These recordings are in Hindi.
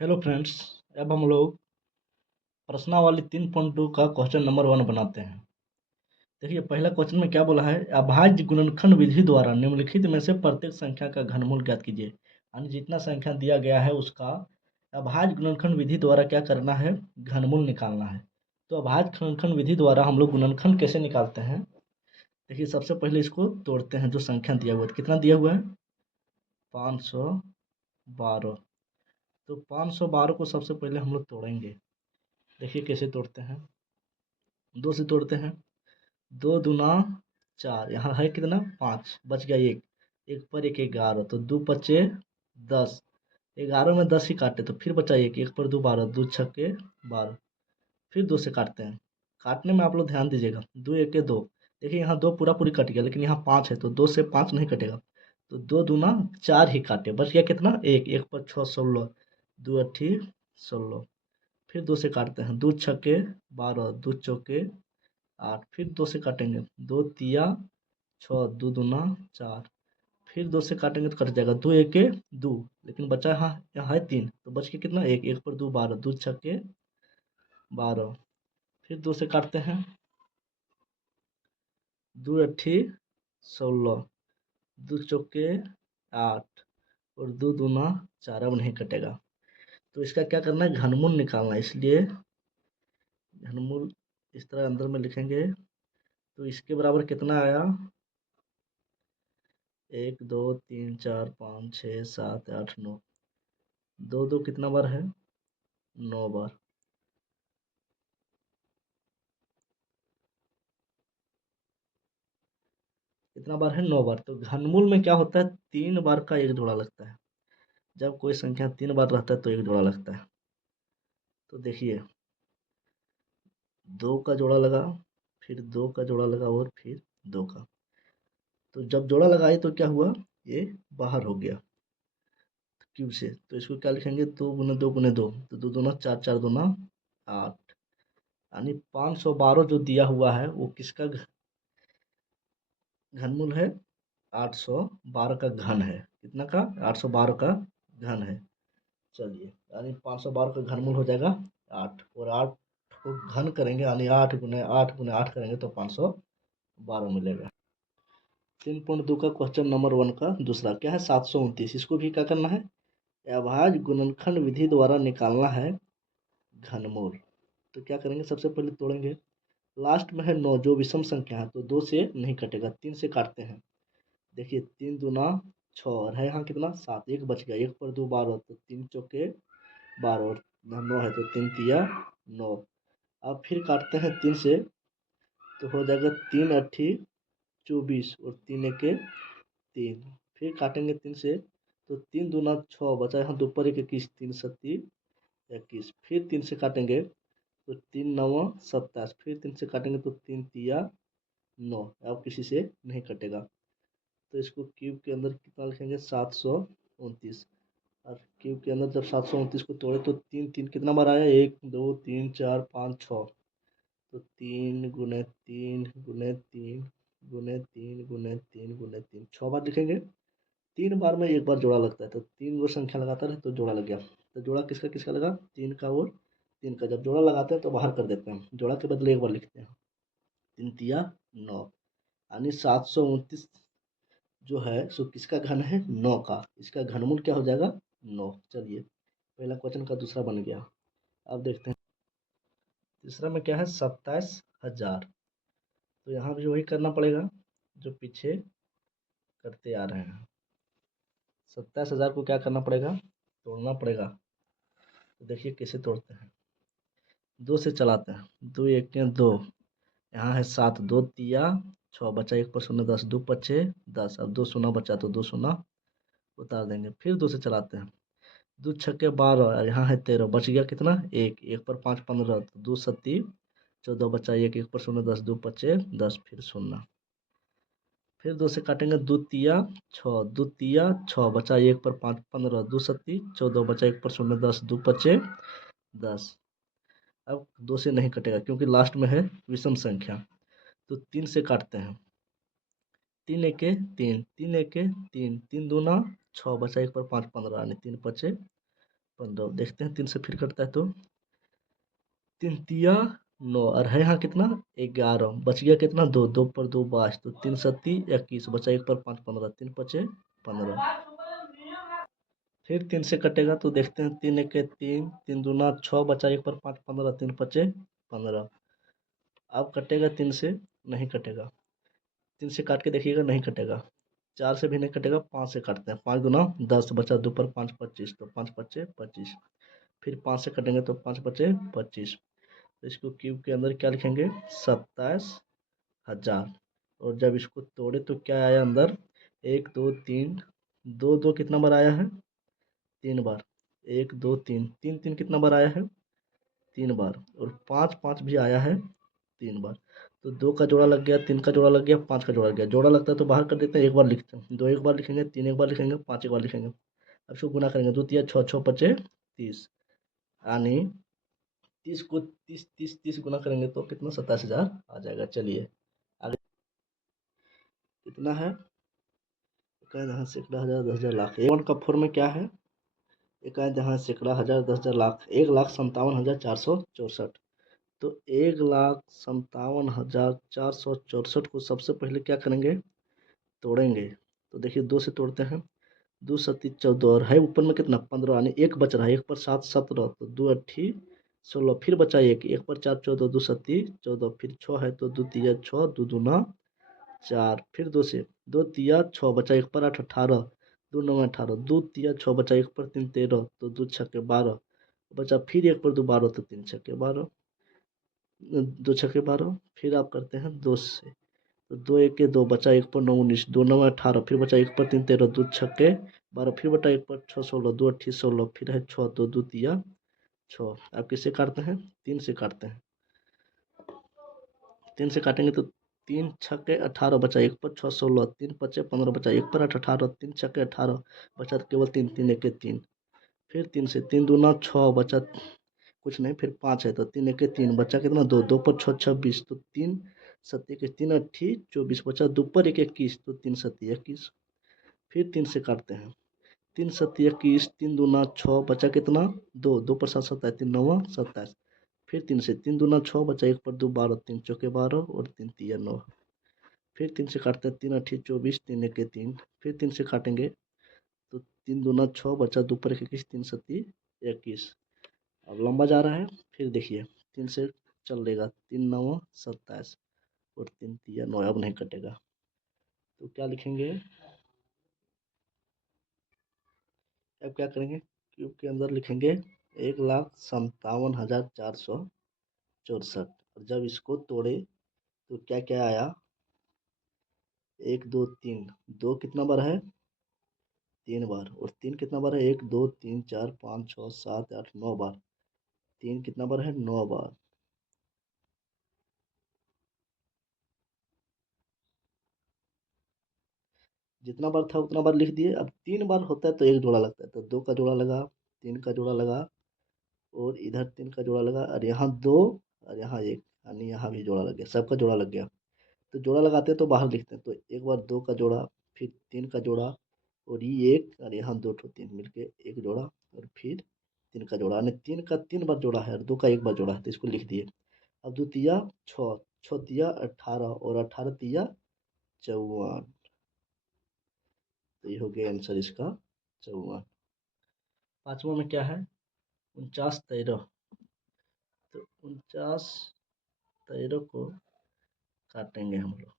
Hello friends. अब हम लोग प्रश्नावली 3.2 का क्वेश्चन नंबर 1 बनाते हैं। देखिए पहला क्वेश्चन में क्या बोला है, अभाज्य गुणनखंड विधि द्वारा निम्नलिखित में से प्रत्येक संख्या का घनमूल ज्ञात कीजिए। यानी जितना संख्या दिया गया है उसका अभाज्य गुणनखंड विधि द्वारा क्या करना है, घनमूल निकालना है। तो अभाज्य गुणनखंड विधि द्वारा हम लोग गुणनखंड कैसे निकालते हैं। देखिए सबसे पहले इसको तोड़ते हैं, जो संख्या दिया हुआ है कितना दिया हुआ है 512। तो 512 को सबसे पहले हम लोग तोड़ेंगे। देखिए कैसे तोड़ते हैं, 2 से तोड़ते हैं। 2 दूना 4, यहाँ है कितना 5, बच गया 1, 1 पर 1 11, तो 2 पचे 10, 11 में 10 ही काटे तो फिर बचा 1, 1 पर 2 12, 2 छक्के 12, फिर 2 से काटते हैं। काटने में आप लोग ध्यान दीजिएगा, 2 1 2। देखिए यहाँ 2 पूरा पूरी कट गया, लेकिन यहाँ 5 है तो 2 से 5 नहीं कटेगा, तो 2 दूना 4 ही काटे, बच गया कितना 1, 1 पर 6 16, 2 अट्ठी 16, फिर 2 से काटते हैं। 2 छक्के 12, 2 चौके 8, फिर 2 से काटेंगे। 2 तिया 6, 2 दूना 4, फिर 2 से काटेंगे तो कट जाएगा। 2 एके 2, लेकिन बचा यहाँ है 3, तो बच के कितना 1, 1 पर 2 12, 2 छक्के 12, फिर 2 से काटते हैं। 2 अट्ठी 16, 2 चौके 8 और 2 दूना 4, अब नहीं कटेगा। तो इसका क्या करना है, घनमूल निकालना है। इसलिए घनमूल इस तरह अंदर में लिखेंगे, तो इसके बराबर कितना आया 1 2 3 4 5 6 7 8 9, 2 2 कितना बार है 9 बार। कितना बार है 9 बार। तो घनमूल में क्या होता है, 3 बार का एक जोड़ा लगता है। जब कोई संख्या 3 बार रहता है तो एक जोड़ा लगता है। तो देखिए 2 का जोड़ा लगा, फिर 2 का जोड़ा लगा और फिर 2 का। तो जब जोड़ा लगाए तो क्या हुआ, ये बाहर हो गया क्यूब से। तो इसको क्या लिखेंगे, 2 गुने 2 गुने 2, तो 2 दूना 4, 4 दूना 8, यानी 512 जो दिया हुआ है वो किसका घनमूल है, 812 का घन है। कितना का, 812 का घन है। चलिए यानी 512 का घनमूल हो जाएगा 8, और 8 को घन करेंगे यानी 8 गुने 8 गुने 8 करेंगे तो 512 मिलेगा। 3.2 का क्वेश्चन नंबर 1 का दूसरा क्या है, 729। इसको भी क्या करना है, अभाज्य गुणनखंड विधि द्वारा निकालना है घनमूल। तो क्या करेंगे, सबसे पहले तोड़ेंगे। लास्ट में है 9, जो विषम संख्या है तो 2 से नहीं कटेगा, 3 से काटते हैं। देखिए 3 दूना 6 और है यहाँ कितना 7, 1 बच गया, 1 पर 2 12, तो 3 चौके 12 और 9 है तो 3 तिया 9। अब फिर काटते हैं 3 से, तो हो जाएगा 3 अट्ठी 24 और 3 एके 3, फिर काटेंगे 3 से, तो 3 दूना 6 बचा, यहाँ 2 पर 1 21, 3 सत्ती 21, फिर 3 से काटेंगे तो 3 नवा 27, फिर 3 से काटेंगे तो 3 तिया 9, अब किसी से नहीं कटेगा। तो इसको क्यूब के अंदर कितना लिखेंगे 729, और क्यूब के अंदर जब 729 को तोड़े तो 3 3 कितना बार आया, 1 2 3 4 5 6, तो 3 गुने 3 गुने 3 गुने 3 गुने 3 गुने 3, 6 बार लिखेंगे। 3 बार में एक बार जोड़ा लगता है, तो 3 गो संख्या लगाता है तो जोड़ा लग गया। तो जोड़ा किसका किसका लगा, 3 का और 3 का। जब जोड़ा लगाते हैं तो बाहर कर देते हैं, जोड़ा के बदले एक बार लिखते हैं। 3 तिया 9, यानी 729 जो है सो किसका घन है 9 का। इसका घनमूल क्या हो जाएगा 9। चलिए पहला क्वेश्चन का दूसरा बन गया। अब देखते हैं तीसरा में क्या है 27,000। तो यहाँ भी वही करना पड़ेगा जो पीछे करते आ रहे हैं। 27,000 को क्या करना पड़ेगा, तोड़ना पड़ेगा। तो देखिए कैसे तोड़ते हैं, 2 से चलाते हैं। 2 एक 2, यहाँ है 7, 2 तिया 6, बचा 1 पर 0 10, 2 पचे 10, अब 2 शून्य बचा तो 2 शून्य उतार देंगे, फिर 2 से चलाते हैं। 2 छक्के 12 और यहाँ है 13, बच गया कितना 1, 1 पर 5 15, तो 2 सत्ती 14, बचा 1, 1 पर 0 10, 2 पचे 10, फिर 0, फिर 2 से काटेंगे। 2 तिया 6, 2 तिया 6, बचा 1 पर 5 15, 2 सत्ती 14, बचा 1 पर 0 10, 2 पचे 10। अब 2 से नहीं कटेगा क्योंकि लास्ट में है विषम संख्या, तो 3 से काटते हैं। 3 एके 3, 3 एके 3, 3 दूना 6, बचा 1 पर 5 15, यानी 3 पचे 15। देखते हैं 3 से फिर कटता है तो 3 तिया 9 और है यहाँ कितना 11, बच गया कितना 2, 2 पर 2 5, तो 3 सत्ती 21, बचा 1 पर 5 15, 3 पचे 15। फिर 3 से कटेगा तो देखते हैं 3 एक 3, 3 दूना 6, बचा 1 पर 5 15, 3 पचे 15। अब कटेगा 3 से, नहीं कटेगा। 3 से काट के देखिएगा, नहीं कटेगा। 4 से भी नहीं कटेगा, 5 से काटते हैं। 5 दूना 10, बचा 2 पर 5 25, तो 5 पचे 25। फिर 5 से कटेंगे तो 5 बचे 25। तो इसको क्यूब के अंदर क्या लिखेंगे 27,000। और जब इसको तोड़े तो क्या आया अंदर 1 2 3, 2 2 कितना बार आया है 3 बार, 1 2 3, 3 3 कितना बार आया है 3 बार, और 5 5 भी आया है 3 बार। तो 2 का जोड़ा लग गया, 3 का जोड़ा लग गया, 5 का जोड़ा लग गया। जोड़ा लगता है तो बाहर कर देते हैं, एक बार लिखते हैं। 2 एक बार लिखेंगे, 3 एक बार लिखेंगे, 5 एक बार लिखेंगे। अब इसको गुना करेंगे, 2 तिया 6 6 पचे 30, यानी 30 को 30 30 30 गुना करेंगे तो कितना 27,000 आ जाएगा। चलिए आगे कितना है, इकाई दहाई सैकड़ा हजार दस हजार लाख। एक का फॉर्म में क्या है, इकाई दहाई सैकड़ा हजार दस हजार लाख, 1,57,464। तो 1,57,464 को सबसे पहले क्या करेंगे तोड़ेंगे। तो देखिए 2 से तोड़ते हैं, 2 सत्ती 14, और है ऊपर में कितना 15, यानी 1 बच रहा है, 1 पर 7 17, तो 2 अट्ठी 16, फिर बचा 1, 1 पर 4 14, 2 सत्ती 14, फिर 6 है तो 2 तिया 6, 2 दूना 4, फिर 2 से 2 तिया 6, बचा 1 पर 8 18, 2 9 18, 2 तिया 6, बचा 1 पर 3 13, तो 2 छक्के 12, बचा फिर 1 पर 2 12, तो 3 छक्के 12, 2 छक्के 12। फिर आप करते हैं 2 से, तो 2 एक के 2, बचा 1 पर 9 19, 2 9 18, फिर बचा 1 पर 3 13, 2 छक्के 12, फिर बटा 1 पर 6 16, 2 अट्ठी 16, फिर है 6, तो 2 तिया 6। आप किससे काटते हैं 3 से काटते हैं। 3 से काटेंगे तो 3 छक्के 18, बचा 1 पर 6 16, 3 पचे 15, बचा 1 पर 8 18, 3 छक्के 18, बचा केवल 3 3 एक के 3। फिर 3 से 3 दूना 6, बचा कुछ नहीं, फिर 5 है तो 3 एक के 3, बचा कितना 2, 2 पर 6 26, तो 3 सत्ती के 3 अट्ठी 24, बचा 2 पर 1 21, तो 3 सत्ती 21। फिर 3 से काटते हैं, 3 सत्ती 21, 3 दूना 6, बचा कितना 2, 2 पर 7 27, 3 9 27। फिर 3 से 3 दूना 6, बचा 1 पर 2 12, 3 चौके 12, और 3 तिया 9। फिर 3 से काटते हैं, 3 अट्ठी 24, 3 एक के 3। फिर 3 से काटेंगे तो 3 दूना 6, बचा 2 पर 21, 3 सत्ती 21। अब लंबा जा रहा है, फिर देखिए 3 से चल देगा, 3 9 27, और 3 तिया 9, अब नहीं कटेगा। तो क्या लिखेंगे, अब क्या करेंगे क्यूब के अंदर लिखेंगे 1,57,464। और जब इसको तोड़े तो क्या क्या आया 1 2 3, 2 कितना बार है 3 बार, और 3 कितना बार है 1 2 3 4 5 6 7 8 9 बार, 3 कितना बार है 9 बार। जितना बार था उतना बार लिख दिए। अब 3 बार होता है तो एक जोड़ा लगता है, तो 2 का जोड़ा लगा, 3 का जोड़ा लगा, और इधर 3 का जोड़ा लगा, और यहाँ 2, और यहाँ 1, यानी यहाँ भी जोड़ा लग गया, सबका जोड़ा लग गया। तो जोड़ा लगाते हैं तो बाहर लिखते हैं, तो एक बार 2 का जोड़ा, फिर 3 का जोड़ा, और ये 1, और यहाँ 2 ठो 3 मिलके एक जोड़ा, और फिर 3 का जोड़ा, यानी 3 का 3 बार जोड़ा है और 2 का 1 बार जोड़ा है, तो इसको लिख दिए। अब 2 तिया 6, 6 तिया 18, और 18 तिया 54, तो ये हो गया आंसर इसका 54। पांचवा में क्या है 49 13, तो 49 13 को काटेंगे हम लोग।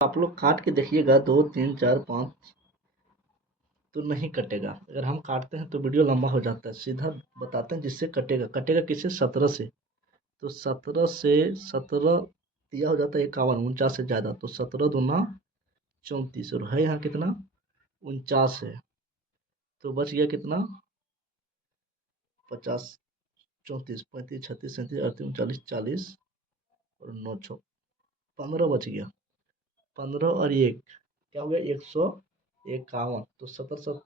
आप लोग काट के देखिएगा 2 3 4 5, तो नहीं कटेगा। अगर हम काटते हैं तो वीडियो लंबा हो जाता है, सीधा बताते हैं जिससे कटेगा। कटेगा किससे 17 से, तो 17 से 17 दिया हो जाता है 51, 49 से ज़्यादा, तो 17 दूना 34, और है यहाँ कितना 49 है, तो बच गया कितना 50 34 35 36 37 38 39 40, और 9 6 15 बच गया। 15 और 1 क्या हो गया 151, तो 17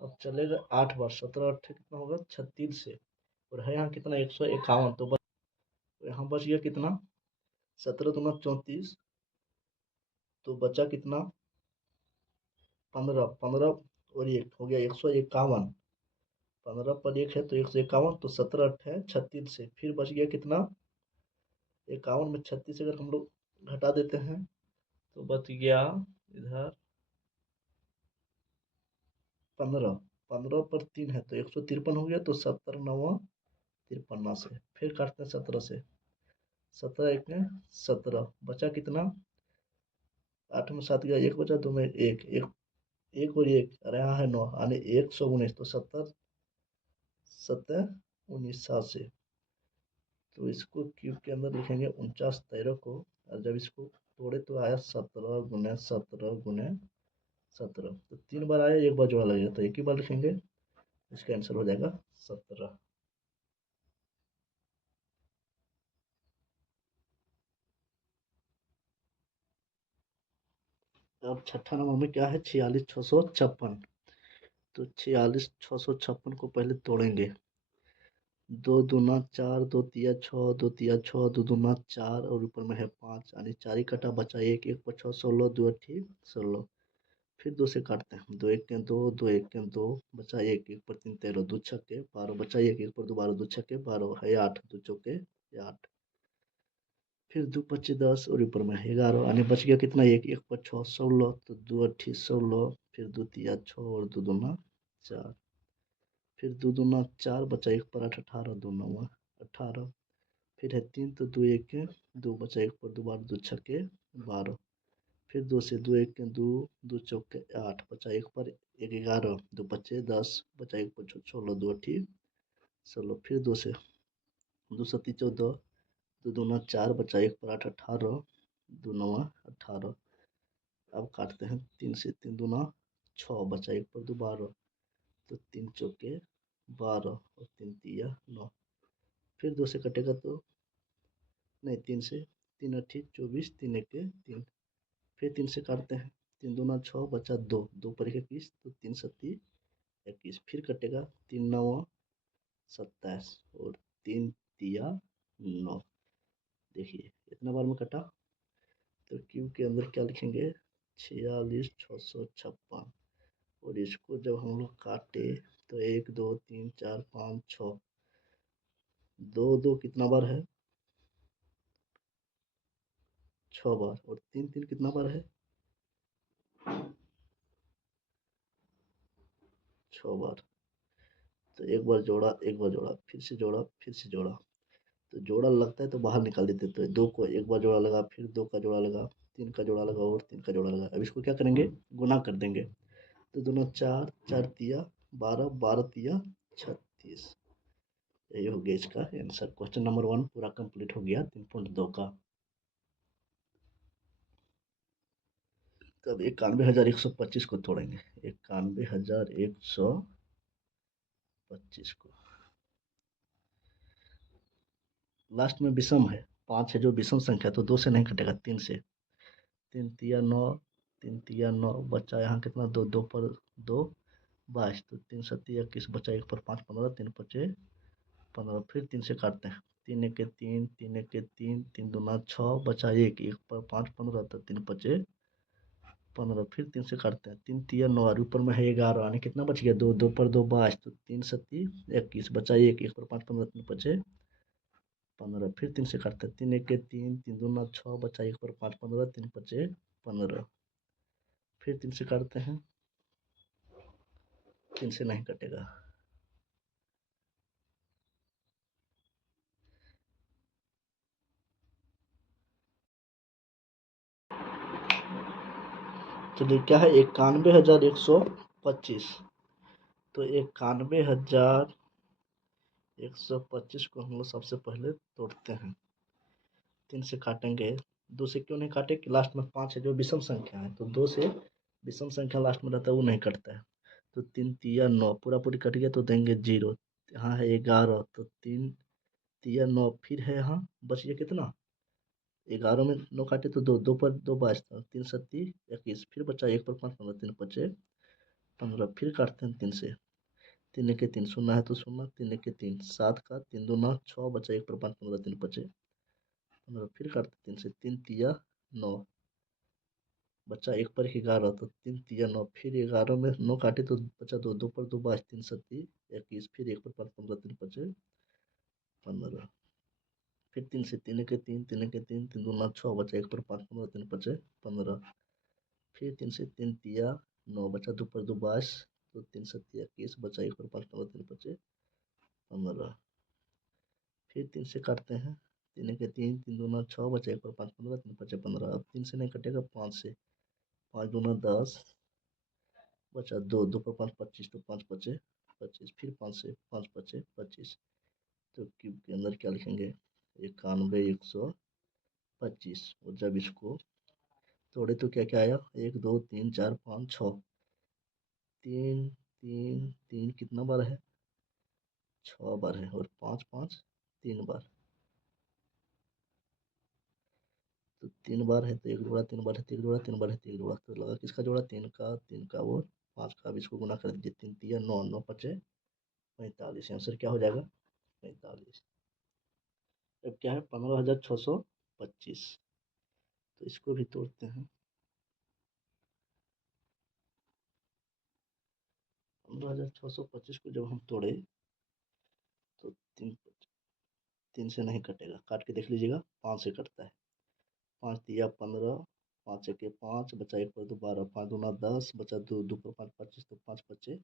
अब चलेगा 8 बार, 17 8 कितना होगा 36 से, और है यहाँ कितना 151, तो यहाँ बच गया कितना 17 दूना 34, तो बचा कितना 15 15 और एक हो गया 151। 15 पर एक है तो 151, तो 17 अट्ठे 36 से फिर बच गया कितना? 51 में 36 अगर हम लोग घटा देते हैं तो बच गया इधर 15। 15 पर 3 है तो 153 हो गया, तो 70 9 53 से फिर काटते हैं 17 से। 17 एक में 17 बचा कितना? 8 में 7 गया, एक बचा, 2 में एक एक, एक और एक, अरे यहाँ है 9 यानी 119, तो 70 7 19 7 से। तो इसको क्यूब के अंदर लिखेंगे 49 13 को, और जब इसको तोड़े तो आया 17 गुने 17 गुने 17, तो 3 बार आया, एक बार जोड़ा लगेगा, तो एक ही बार लिखेंगे। इसका आंसर हो जाएगा 17। अब छठा नंबर में क्या है? 46 656। तो 46 656 को पहले तोड़ेंगे। दो दूना चार, दो तिया छः, दो तिया छः, दो दूना चार, और ऊपर में है 5, यानी 4 ही कटा, बचा एक, एक पर 6 16, दो अठी 16। फिर 2 से काटते हैं, 2 एक के 2, 2 एक के 2, बचा एक, एक पर 3 13, 2 छक्के 12, बचा एक, एक पर 2 12, 2 छक्के 12 है 8, 2 चौके 8। फिर 2 पच्चीस 10, और ऊपर में 11, यानी बच गया कितना? एक, एक पर 6 16, तो 2 अठी 16, फिर 2 तिया 6 और 2 दूना 4। फिर 2 दूना 4, बचा एक पर 8 18, 2 नौवा 18। फिर है 3, तो 2 एक के 2, बचा एक पर 2 12, 2 छक्के 12। फिर 2 से 2 एक के 2, 2 चौके 8, बचा एक पर एक 11, 2 पच्चे 10, बचा एक पर 16, 2 अठी 16। फिर 2 से 2 सत्ती 14, 2 दूना 4, बचा एक पर 8 18, 2 नौवा 18। अब काटते हैं 3 से, 3 दूना 6, बचा एक पर 2 12, तो 3 चौके 12 और 3 तिया 9। फिर 2 से कटेगा तो नहीं, 3 से, 3 अठी 24, 3 एक के 3। फिर 3 से काटते हैं, 3 दूना 6, बचा 2, 2 पर 21, तो 3 सत्ती 21। फिर कटेगा 3 9 27 और 3 तिया 9। देखिए इतना बार में कटा, तो क्यूब के अंदर क्या लिखेंगे? 46 656। और इसको जब हम लोग काटे तो 1 2 3 4 5 6, 2 2 कितना बार है? 6 बार, और 3 3 कितना बार है? 6 बार। तो एक बार जोड़ा, एक बार जोड़ा, फिर से जोड़ा, फिर से जोड़ा, तो जोड़ा लगता है तो बाहर निकाल देते, तो 2 को एक बार जोड़ा लगा, फिर 2 का जोड़ा लगा, 3 का जोड़ा लगा और 3 का जोड़ा लगा। अब इसको क्या करेंगे? गुना कर देंगे। तो दोनों 4 4 तिया 12, 12 तिया 36। यही हो गया इसका आंसर। क्वेश्चन नंबर 1 पूरा कंप्लीट हो गया 3.2 का। तब 91,125 को तोड़ेंगे। 91,125 को लास्ट में विषम है, 5 है जो विषम संख्या, तो 2 से नहीं कटेगा, 3 से। 3 तिया 9, 3 तिया 9, बचा यहाँ कितना? 2 2 पर 2 22, तो 3 सत्ती 21, बचा एक पर 5 15, 3 पचे 15। फिर 3 से काटते हैं, 3 एक के 3, 3 एक के 3, 3 दूना 6, बचा एक, एक पर 5 15, तो 3 पचे 15। फिर 3 से काटते हैं, 3 तिया 9, और ऊपर में है 11, यानी कितना बच गया? 2 2 पर 2 22, तो 3 सत्ती 21, बचा एक, एक पर 5 15, 3 पचे 15। फिर 3 से काटते हैं, 3 एक के 3, 3 दूना 6, बचा एक पर 5 15, 3 पचे 15। फिर 3 से काटते हैं, 3 से नहीं कटेगा। चलिए क्या है? 91,125। तो 91,125 को हम लोग सबसे पहले तोड़ते हैं। 3 से काटेंगे, 2 से क्यों नहीं काटे कि लास्ट में 5 है जो विषम संख्या है, तो 2 से विषम संख्या लास्ट में रहता है वो नहीं कटता है। तो 3 तिया 9 पूरा पूरी कट गया, तो देंगे 0। यहाँ है 11, तो 3 तिया 9, फिर है यहाँ बच गया कितना? 11 में 9 काटे तो 2 2 पर 2 बचता, 3 सत्ती 21, फिर बचा एक पर 5 15, 3 पचे 15। फिर काटते हैं 3 से, 3 एक के 3 शून्य है तो शून्य, 3 एक के 3 7 का, 3 दूना 6, बचा एक पर 5 15, 3 पचे 15। फिर काटते 3 से, 3 तिया 9, बचा एक पर 11 तो 3 तिया 9, फिर 11 में 9 काटे तो बचा 2, 2 पर 2 22, 3 सत्ती 21, फिर 1 पर 5 15, 3 पचे 15, फिर 3 से 3 के 3, 3 के 3, 3 दूना 6, बचा 1 पर 5 15, 3 पचे 15, फिर 3 से 3 तिया 9, बचा 2 पर 2 22, तो 3 सत्ती 21, बचा 1 पर 5 15, 3 पचे 15, फिर 3 से काटते हैं, 3 के 3, 3 दूना 6, बचा 1 पर 5 15, 3 पचे 15, अब 3 से नहीं कटेगा, 5 से, 5 दूना 10, बचा 2, 2 पर 5 25, तो 5 पचे 25, फिर 5 से 5 पचे 25, तो क्यूब के अंदर क्या लिखेंगे, 91 125, और जब इसको तोड़े तो क्या क्या आया, 1 2 3 4 5 6, 3 3 3 कितना बार है, 6 बार है, और 5 5 3 बार, तो 3 बार है तो एक जोड़ा, 3 बार है तो एक जोड़ा, 3 बार है तो एक जोड़ा, तो लगा किसका जोड़ा, 3 का और 5 का, अब इसको गुना कर दीजिए, 3 तिया 9, 9 पचे 45, आंसर क्या हो जाएगा 45। अब क्या है 15,625, तो इसको भी तोड़ते हैं, 15,625 को जब हम तोड़े तो 3 से नहीं कटेगा, काट के देख लीजिएगा, 5 से कटता है, 5 दिया 15, 5 के 5, बचा 1 पर 2 12, 5 दूना 10, बचा 2, 2 पर 5 25, तो 5 पचे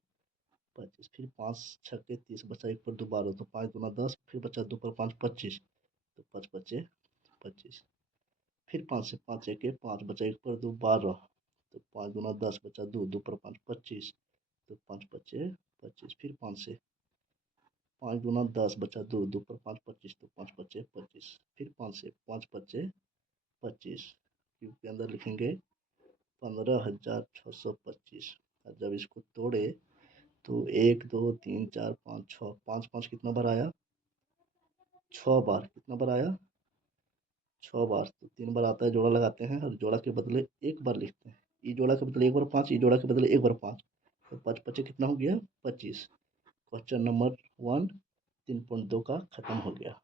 25, फिर 5 छक्के 30, बचा 1 पर 2 12, तो 5 दूना 10, फिर बचा 2 पर 5 25, तो 5 पचे 25, फिर 5 से 5 के 5, बचा 1 पर 2 12, तो 5 दूना 10, बचा 2, 2 पर 5 25, तो 5 पचे 25, फिर 5 से 5 दूना 10, बचा 2, 2 पर 5 25, तो 5 पचे 25, फिर 5 से 5 पचे 25, क्यूब के अंदर लिखेंगे 15,625, और जब इसको तोड़े तो 1 2 3 4 5 6, 5 5 कितना बार आया, 6 बार, कितना बार आया 6 बार, तो 3 बार आता है, जोड़ा लगाते हैं, और जोड़ा के बदले एक बार लिखते हैं, ई जोड़ा के बदले एक बार 5, ई जोड़ा के बदले एक बार 5, तो 5 पचे कितना हो गया 25। क्वेश्चन नंबर 1 3.2 का खत्म हो गया।